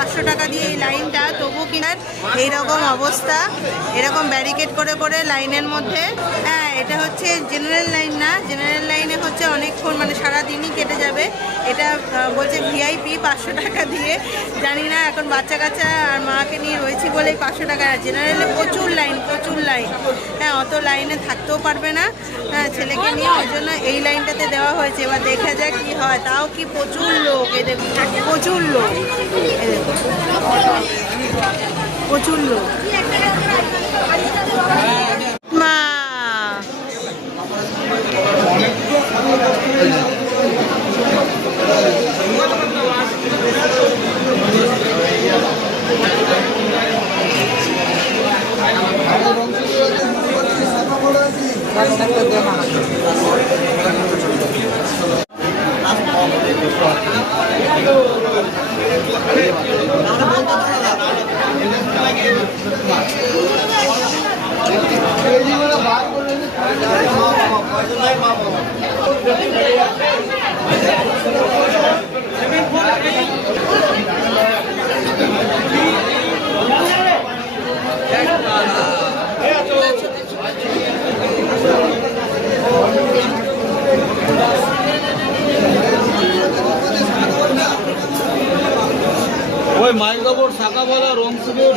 500 টাকা দিয়ে এই লাইনটা, তবু কিনা এইরকম অবস্থা, এরকম ব্যারিকেড করে করে লাইনের মধ্যে। হ্যাঁ, এটা হচ্ছে জেনারেল লাইন না, জেনারেল লাইনে হচ্ছে অনেকক্ষণ, মানে সারাদিনই কেটে যাবে। এটা বলছে ভিআইপি 500 টাকা দিয়ে। জানি না, এখন বাচ্চা কাচ্চা আর মাকে নিয়ে রয়েছি বলেই 500 টাকা। আর জেনারেলে প্রচুর লাইন, প্রচুর লাইন। হ্যাঁ, অত লাইনে থাকতেও পারবে না হ্যাঁ ছেলেকে নিয়ে, ওই জন্য এই লাইনটাতে দেওয়া হয়েছে। এবার দেখা যাক কি হয়। তাও কি প্রচুর লোক, এই দেখুন প্রচুর লোক, প্রচুর লোক। মা ওই মাইলদবর শাখা বলা রংসুরের